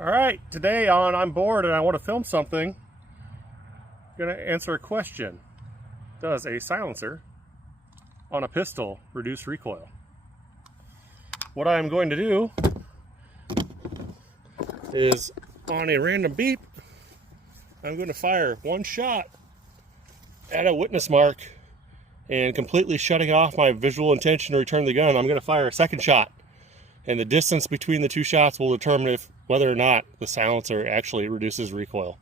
Alright, today on I'm bored and I want to film something, I'm going to answer a question. Does a silencer on a pistol reduce recoil? What I'm going to do is, on a random beep, I'm going to fire one shot at a witness mark, and completely shutting off my visual intention to return the gun, I'm going to fire a second shot. And the distance between the two shots will determine whether or not the silencer actually reduces recoil.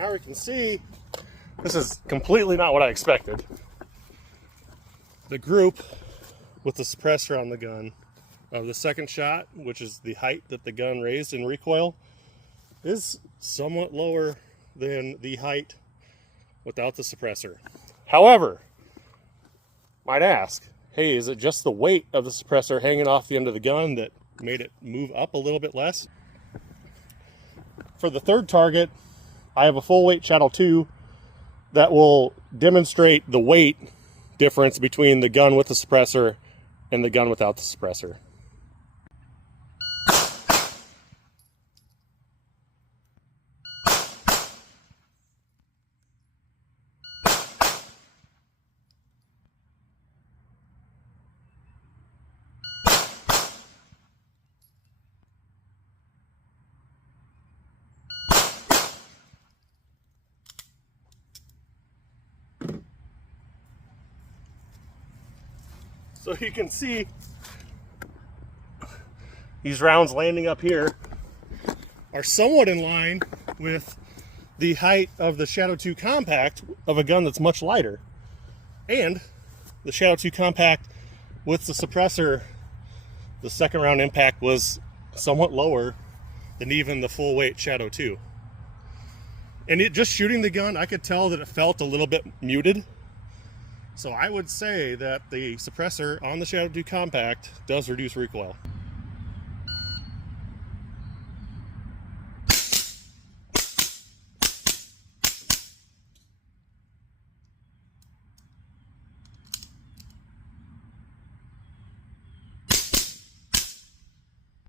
Now we can see, this is completely not what I expected. The group with the suppressor on the gun of the second shot, which is the height that the gun raised in recoil, is somewhat lower than the height without the suppressor. However, might ask, hey, is it just the weight of the suppressor hanging off the end of the gun that made it move up a little bit less? For the third target, I have a full weight Shadow 2 that will demonstrate the weight difference between the gun with the suppressor and the gun without the suppressor. So you can see these rounds landing up here are somewhat in line with the height of the Shadow 2 Compact of a gun that's much lighter. And the Shadow 2 Compact with the suppressor, the second round impact was somewhat lower than even the full weight Shadow 2. And just shooting the gun, I could tell that it felt a little bit muted. So I would say that the suppressor on the Shadow 2 Compact does reduce recoil.